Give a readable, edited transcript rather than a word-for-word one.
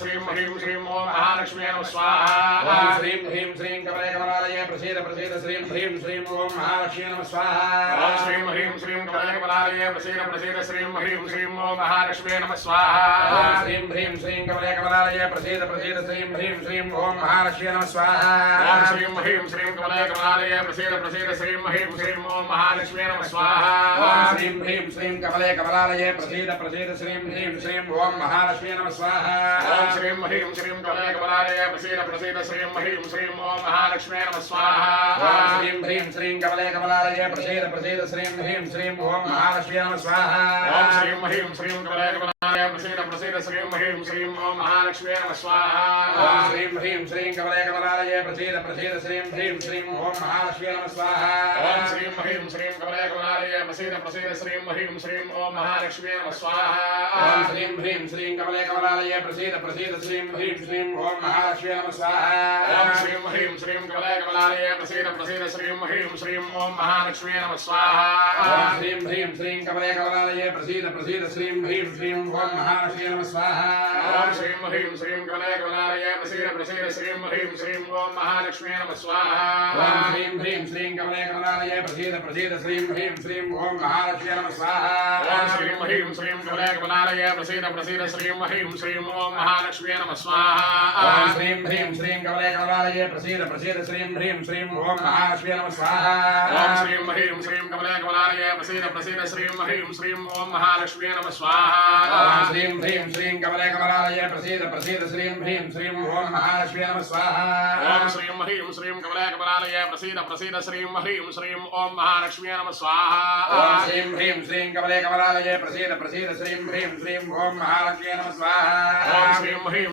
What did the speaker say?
श्रीं ह्रीं श्रीं ओम महालक्ष्मी नमः स्वाहा ओम श्रीं ह्रीं श्रीं कमले कमलालये प्रसीद प्रसीद श्रीं ह्रीं श्रीं ओम महालक्ष्मी नमः स्वाहा ओम श्रीं ह्रीं श्रीं कमले कमलालये प्रसीद प्रसीद श्रीं ह्रीं श्रीं ओम महालक्ष्मी नमः स्वाहा ओम श्रीं ह्रीं श्रीं कमले कमलालये प्रसीद प्रसीद श्रीं ह्रीं श्रीं ओम महालक्ष्मी नमः स्वाहा ओम श्रीं ह्रीं श्रीं कमले कमलालये प्रसीद प्रसीद श्रीं ह्रीं श्रीं ओम महालक्ष्मी नमः स्वाहा ओम श्रीं ह्रीं श्रीं कमले कमलालये प्रसीद प्रसीद श्रीं ह्रीं श्रीं ओम महालक्ष्मी नमः स्वाहा ओम श्रीं ह्रीं श्रीं कमले कमलालये प्रसीद प्रसीद श्रीं ह्रीं श्रीं ओम महालक्ष्मी नमः स्वाहा ओम श्रीं ह्रीं श्रीं कमले कमलालये प्रसीद प्रसीद श्रीं ह्रीं श्रीं ओम महालक्ष्मी नमः स्वाहा ओम श्रीं ह्रीं श्रीं कमले कमलालये प्रसीद प्रसीद श्रीं ह्रीं श्रीं ओम महालक्ष्मी नमः स्वाहा ओम श्रीं ह्रीं श्रीं कमले कमलालये प्रसीद प्रसीद श्रीं ह्रीं श्रीं ओम महालक्ष्मी नमः स्वाहा ओम श्रीं ह्रीं श्रीं कमले कमलालये प्रसीद प्रसीद श्रीं ह्रीं श्रीं ओम महालक्ष्मी नमः स्वाहा ओम श्रीं ह्रीं श्रीं कमले कमलालये प्रसीद प्रसीद श्रीं ह्रीं श्रीं ओम महालक्ष्मी नमः स्वाहा ओम श्रीं ह्रीं श्रीं कमले कमलालये प्रसीद प्रसीद श्रीं ह्रीं श्रीं ओम महालक्ष्मी नमः स्वाहा ओम श्रीं ह्रीं श्रीं कमले कमलालये प्रसीद प्रसीद श्रीं ह्रीं श्रीं ओम महालक्ष्मी नमः स्वाहा ओम श्रीं ह्रीं श्रीं कमले कमलालये प्रसीद प्रसीद श्रीं ह्रीं श्रीं ओम महालक्ष्मी नमः स्वाहा ओम श्रीं ह्रीं श्रीं कमले कमलालये प्रसीद प्रसीद श्रीं ह्रीं श्रीं ओम महालक्ष्मी नमः स्वाहा ओम श्रीं ह्रीं श्रीं कमले कमलालये प्रसीद प्रसीद श्रीं ह्रीं श्रीं ओम महालक्ष्मी नमः स्वाहा ओम श्रीं ह्रीं श्रीं कमले कमलालये प्रसीद प्रसीद श्रीं ह्रीं श्रीं ओम महालक्ष्मी नमः स्वाहा ओम श्रीं ह्रीं श्रीं कमले कमलालये प्रसीद प्रसीद श्रीं ह्रीं श्रीं ओम महालक्ष्मी नमः स्वाहा ओम श्रीं ह्रीं श्रीं कमले कमलालये प्रसीद प्रसीद श्रीं ह्रीं श्रीं ओम महालक्ष्मी नमः स्वाहा ओम श्रीं ह्रीं श्रीं कमले कमलालये प्रसीद प्रसीद श्रीं ह्रीं श्रीं ओम महालक्ष्मी नमः स्वाहा ओम श्रीं ह्रीं श्रीं कमले कमलालये प्रसीद प्रसीद श्रीं ह्रीं श्रीं ओम महालक्ष्मी नमः स्वाहा ओम श्रीं ह्रीं